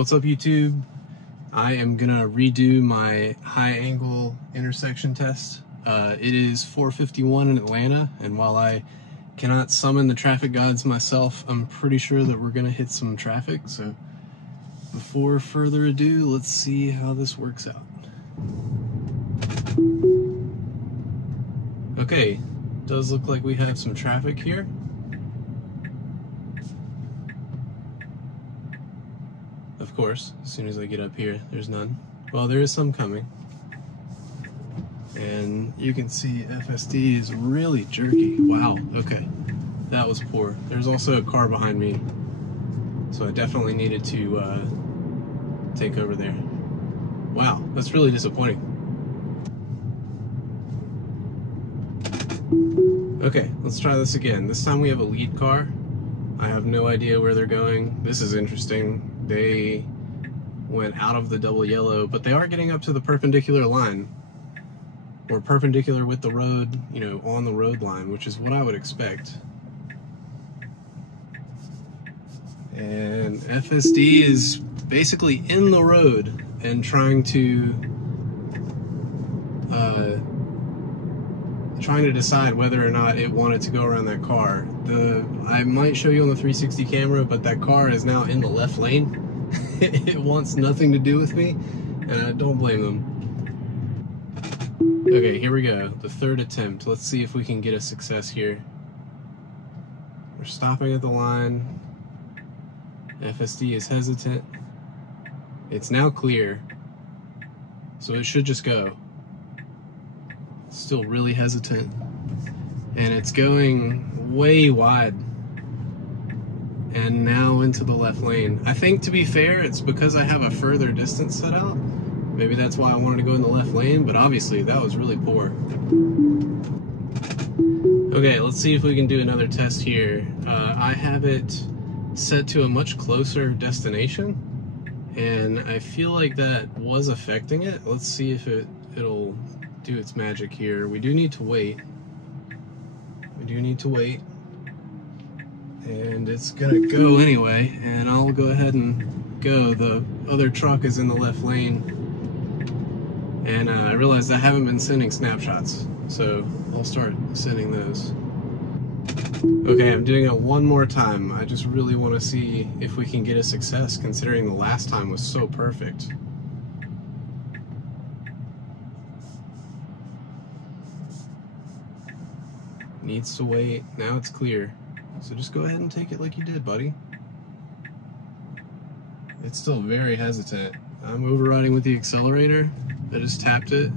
What's up, YouTube? I am gonna redo my high angle intersection test. It is 4:51 in Atlanta, and while I cannot summon the traffic gods myself, I'm pretty sure that we're gonna hit some traffic. So before further ado, let's see how this works out. Okay, does look like we have some traffic here. Of course, as soon as I get up here, there's none. Well, there is some coming. And you can see FSD is really jerky. Wow, okay. That was poor. There's also a car behind me, so I definitely needed to take over there. Wow, that's really disappointing. Okay, let's try this again. This time we have a lead car. I have no idea where they're going. This is interesting. They went out of the double yellow, but they are getting up to the perpendicular line, or perpendicular with the road, you know, on the road line, which is what I would expect. And FSD is basically in the road and trying to decide whether or not it wanted to go around that car. I might show you on the 360 camera, but that car is now in the left lane. It wants nothing to do with me, and I don't blame them. Okay, here we go. The third attempt. Let's see if we can get a success here. We're stopping at the line. FSD is hesitant. It's now clear, so it should just go. It's still really hesitant, and it's going way wide and now into the left lane. I think, to be fair, it's because I have a further distance set out. Maybe that's why I wanted to go in the left lane, but obviously that was really poor. Okay, let's see if we can do another test here. I have it set to a much closer destination, and I feel like that was affecting it. Let's see if it'll do its magic here. We do need to wait. And it's gonna go anyway, and I'll go ahead and go. The other truck is in the left lane, and I realized I haven't been sending snapshots, so I'll start sending those. Okay, I'm doing it one more time. I just really want to see if we can get a success, considering the last time was so perfect. Needs to wait. Now it's clear. So just go ahead and take it like you did, buddy. It's still very hesitant. I'm overriding with the accelerator. I just tapped it.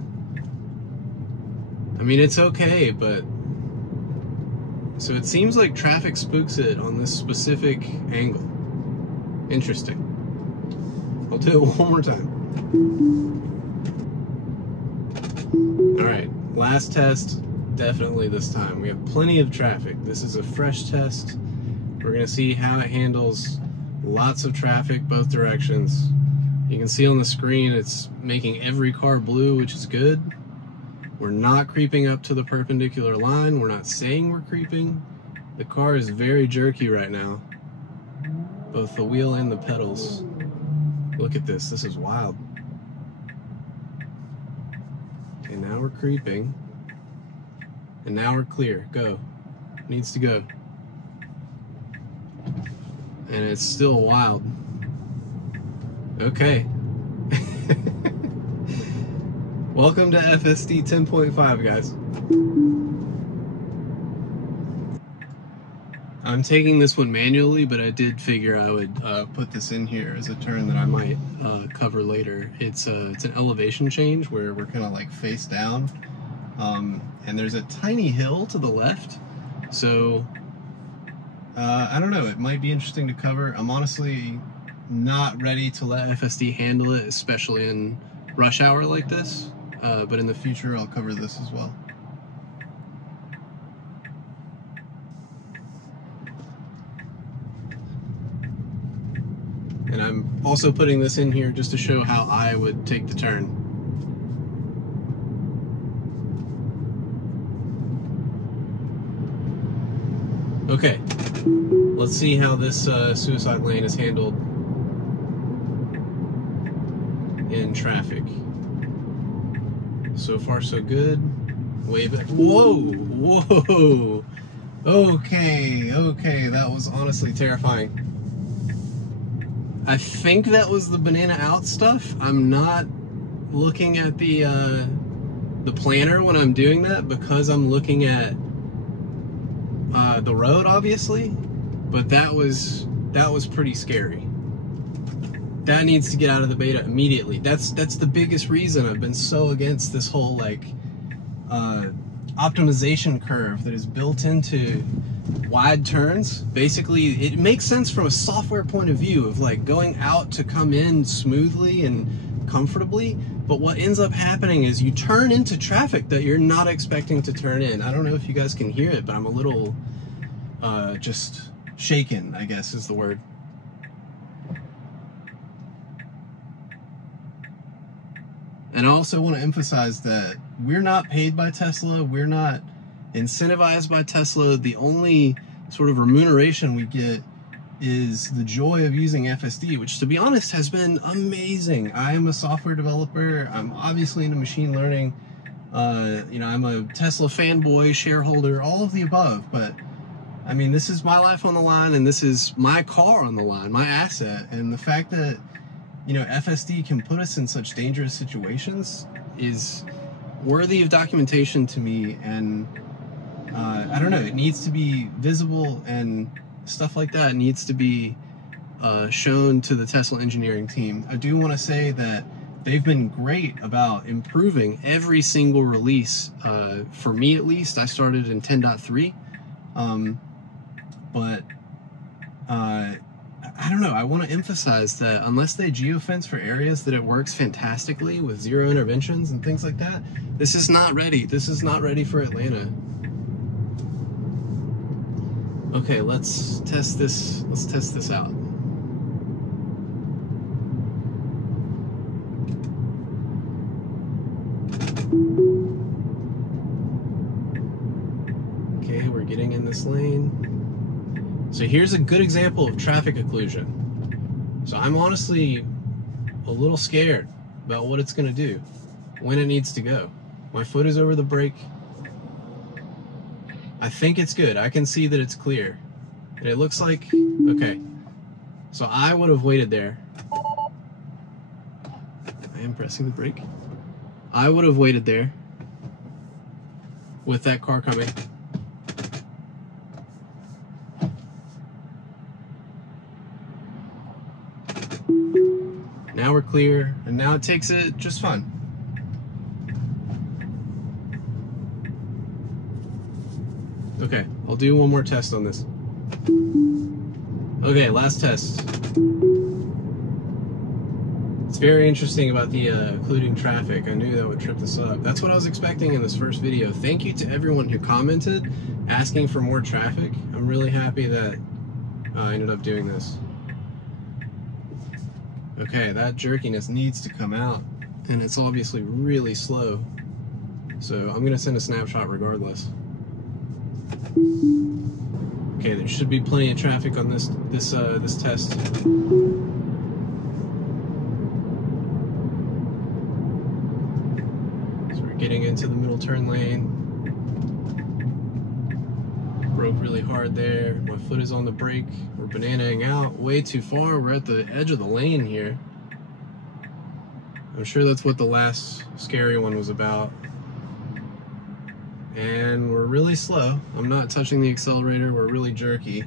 I mean, it's okay, but... So it seems like traffic spooks it on this specific angle. Interesting. I'll do it one more time. Alright, last test. Definitely this time. We have plenty of traffic. This is a fresh test. We're going to see how it handles lots of traffic both directions. You can see on the screen it's making every car blue, which is good. We're not creeping up to the perpendicular line. We're not saying we're creeping. The car is very jerky right now. Both the wheel and the pedals. Look at this. This is wild. Okay, now we're creeping. And now we're clear. Go. Needs to go. And it's still wild. Okay. Welcome to FSD 10.5, guys. I'm taking this one manually, but I did figure I would put this in here as a turn that I might cover later. It's an elevation change where we're kind of like face down. And there's a tiny hill to the left, so I don't know, it might be interesting to cover. I'm honestly not ready to let FSD handle it, especially in rush hour like this, but in the future I'll cover this as well. And I'm also putting this in here just to show how I would take the turn. Okay, let's see how this suicide lane is handled. in traffic. So far so good. Way back. Whoa! Whoa! Okay, that was honestly terrifying. I think that was the banana out stuff. I'm not looking at the planner when I'm doing that because I'm looking at the road, obviously. But that was pretty scary. That needs to get out of the beta immediately. That's the biggest reason I've been so against this whole like optimization curve that is built into wide turns. Basically, it makes sense from a software point of view of like going out to come in smoothly and comfortably, but what ends up happening is you turn into traffic that you're not expecting to turn in. I don't know if you guys can hear it, but I'm a little just shaken, I guess is the word. And I also want to emphasize that we're not paid by Tesla. We're not incentivized by Tesla. The only sort of remuneration we get is the joy of using FSD, which to be honest has been amazing. I am a software developer. I'm obviously into machine learning. You know, I'm a Tesla fanboy, shareholder, all of the above. But I mean, this is my life on the line, and this is my car on the line, my asset. And the fact that, you know, FSD can put us in such dangerous situations is worthy of documentation to me. And I don't know, it needs to be visible, and stuff like that needs to be shown to the Tesla engineering team. I do want to say that they've been great about improving every single release. For me, at least, I started in 10.3, but I don't know, I want to emphasize that unless they geofence for areas that it works fantastically with zero interventions and things like that, this is not ready. This is not ready for Atlanta. Okay, let's test this. Let's test this out. Okay, we're getting in this lane. So here's a good example of traffic occlusion. So I'm honestly a little scared about what it's going to do, when it needs to go. My foot is over the brake. I think it's good. I can see that it's clear. And it looks like, okay. So I would have waited there. I am pressing the brake. I would have waited there with that car coming. Now we're clear, and now it takes it just fine. Okay, I'll do one more test on this. Okay, last test. It's very interesting about the occluding traffic. I knew that would trip this up. That's what I was expecting in this first video. Thank you to everyone who commented asking for more traffic. I'm really happy that I ended up doing this. Okay, that jerkiness needs to come out, and it's obviously really slow. So I'm gonna send a snapshot regardless. Okay, there should be plenty of traffic on this test. So we're getting into the middle turn lane. Broke really hard there. My foot is on the brake. We're bananaing out way too far. We're at the edge of the lane here. I'm sure that's what the last scary one was about. And we're really slow. I'm not touching the accelerator. We're really jerky.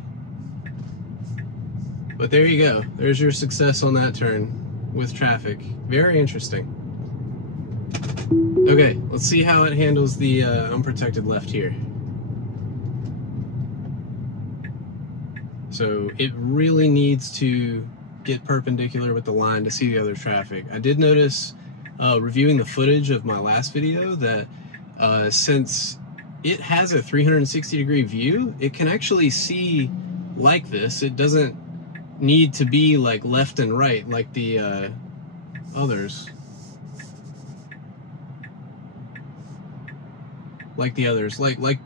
But there you go. There's your success on that turn with traffic. Very interesting. Okay, let's see how it handles the unprotected left here. So it really needs to get perpendicular with the line to see the other traffic. I did notice reviewing the footage of my last video that since it has a 360-degree view, it can actually see like this. It doesn't need to be like left and right like the others. Like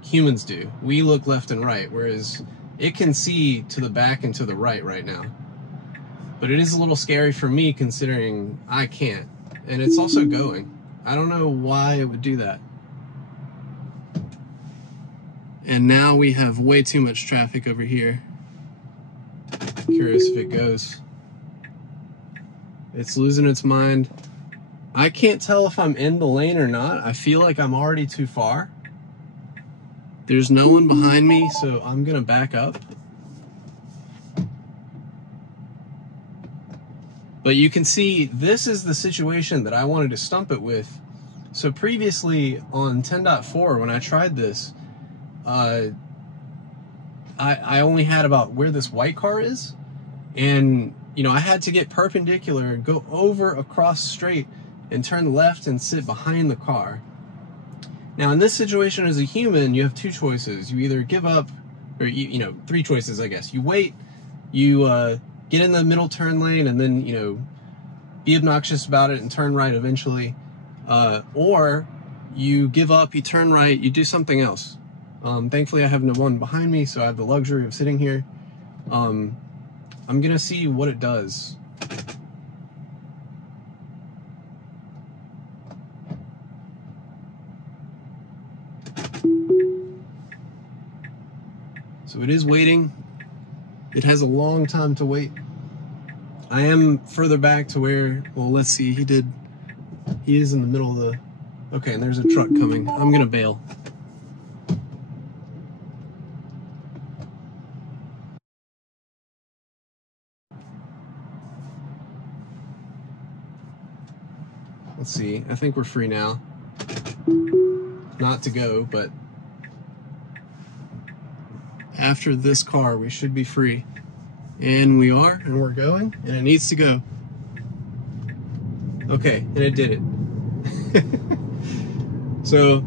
humans do. We look left and right, whereas it can see to the back and to the right now. But it is a little scary for me considering I can't. and it's also going. I don't know why it would do that. And now we have way too much traffic over here. Curious if it goes. It's losing its mind. I can't tell if I'm in the lane or not. I feel like I'm already too far. There's no one behind me, so I'm gonna back up. But you can see this is the situation that I wanted to stump it with. So previously on 10.4, when I tried this, I only had about where this white car is, and you know, I had to get perpendicular and go over across straight and turn left and sit behind the car. Now in this situation as a human, you have two choices. You either give up, or you know, three choices I guess. You wait, you get in the middle turn lane and then, you know, be obnoxious about it and turn right eventually, or you give up, you turn right, you do something else. Thankfully I have no one behind me, so I have the luxury of sitting here. I'm gonna see what it does. So it is waiting. It has a long time to wait. I am further back to where, well, let's see, he is in the middle of the, okay, and there's a truck coming. I'm gonna bail. Let's see, I think we're free now. Not to go, but after this car, we should be free. And we are, and we're going, and it needs to go. Okay, and it did it. So,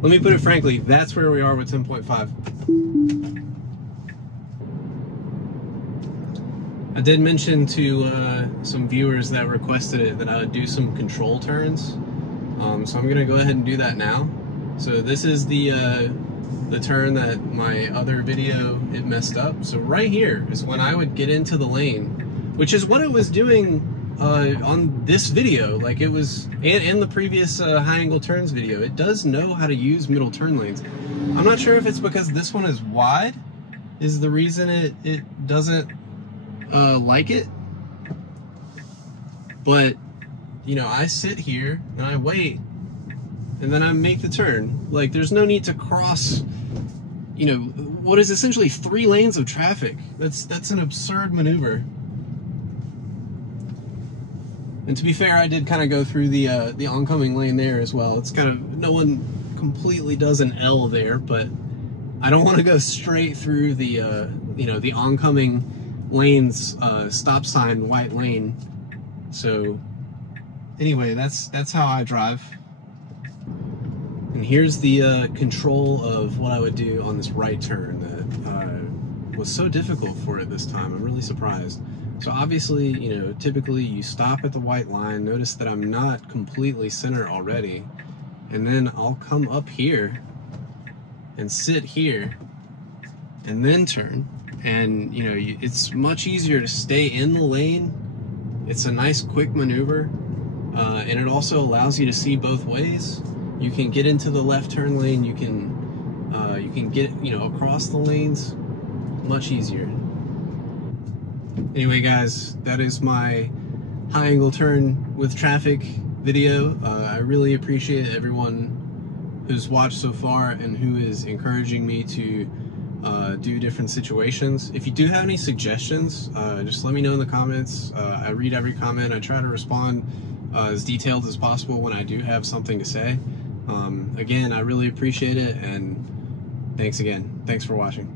let me put it frankly, that's where we are with 10.5. I did mention to some viewers that requested it that I would do some control turns. So I'm gonna go ahead and do that now. So this is the turn that my other video, it messed up. So right here is when I would get into the lane, which is what it was doing on this video. Like it was, and the previous high angle turns video. It does know how to use middle turn lanes. I'm not sure if it's because this one is wide is the reason it doesn't like it. But, you know, I sit here and I wait and then I make the turn. Like there's no need to cross, you know, what is essentially 3 lanes of traffic. That's an absurd maneuver. And to be fair, I did kind of go through the oncoming lane there as well. It's kind of, no one completely does an L there, but I don't want to go straight through the you know, the oncoming lane's stop sign white lane. So anyway, that's how I drive. And here's the control of what I would do on this right turn that was so difficult for it this time. I'm really surprised. So obviously, you know, typically you stop at the white line. Notice that I'm not completely center already. And then I'll come up here and sit here and then turn. And, you know, it's much easier to stay in the lane. It's a nice quick maneuver. And it also allows you to see both ways. You can get into the left turn lane. You can get, you know, across the lanes much easier. Anyway, guys, that is my high angle turn with traffic video. I really appreciate everyone who's watched so far and who is encouraging me to do different situations. If you do have any suggestions, just let me know in the comments. I read every comment. I try to respond as detailed as possible when I do have something to say. Again, I really appreciate it, and thanks again. Thanks for watching.